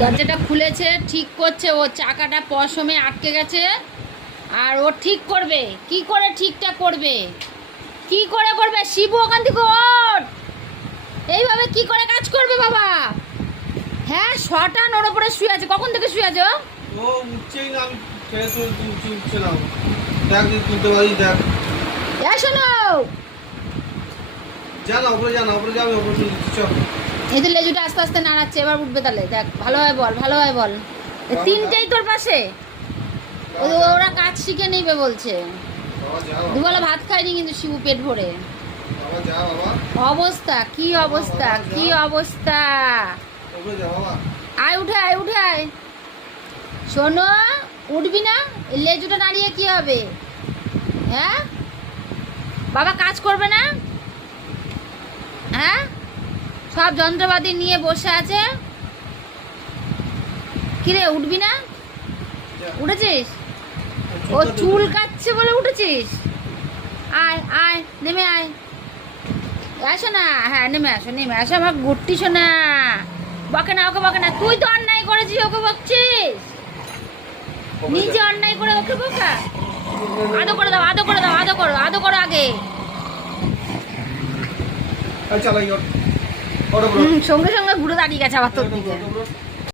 দরজাটা খুলেছে, ঠিক করছে, ও চাকাটা পশমে আটকে গেছে আর ও ঠিক করবে। কি করে ঠিকটা করবে, কি করে করবে? শিবু ওখান থেকে ওঠ, এইভাবে কি করে কাজ করবে বাবা? হ্যাঁ, শটান ওর উপরে শুয়ে আছে। কখন থেকে শুয়ে আছে ও? উঠছেই না, আমি উঠছে না। দেখ তুলতে পারি, দেখ। শোনো, যা না উপরে, যা না উপরে, যাবে উপরে চল। এই তো লেজুটা আস্তে আস্তে নাড়াচ্ছে, এবার উঠবে তাহলে। দেখ, ভালোভাবে বল, ভালোভাবে বল। তিনটেই তোর পাশে, ওরা কাজ শিখে নেবে বলছে। দুবেলা ভাত খায়নি কিন্তু শিবু পেট ভরে। অবস্থা কি অবস্থা, কি অবস্থা! আয় উঠে আয়, উঠে আয়। শোনো, উঠবি না? লেজুটা নাড়িয়ে কি হবে? হ্যাঁ, বাবা কাজ করবে না? হ্যাঁ, সব যন্ত্রপাতি নিয়ে বসে আছে। কিরে, উঠবি না? উঠেছিস? ও চুল কাটছে বলে উঠেছিস? আয় আয়, নেমে আয়। আসো না, হ্যাঁ নেমে আসো, নেমে আসো আমার গুট্টি শোনা। বকে না, ওকে বকে না। তুই তো অন্যায় করেছিস, ওকে বকছিস। নিজে অন্যায় করে ওকে বকা। আদো করে দাও, আদো করে দাও, আদো করো, আদো করো আগে। সঙ্গে সঙ্গে ঘুরে দাঁড়িয়ে গেছে আবার তোর দিকে।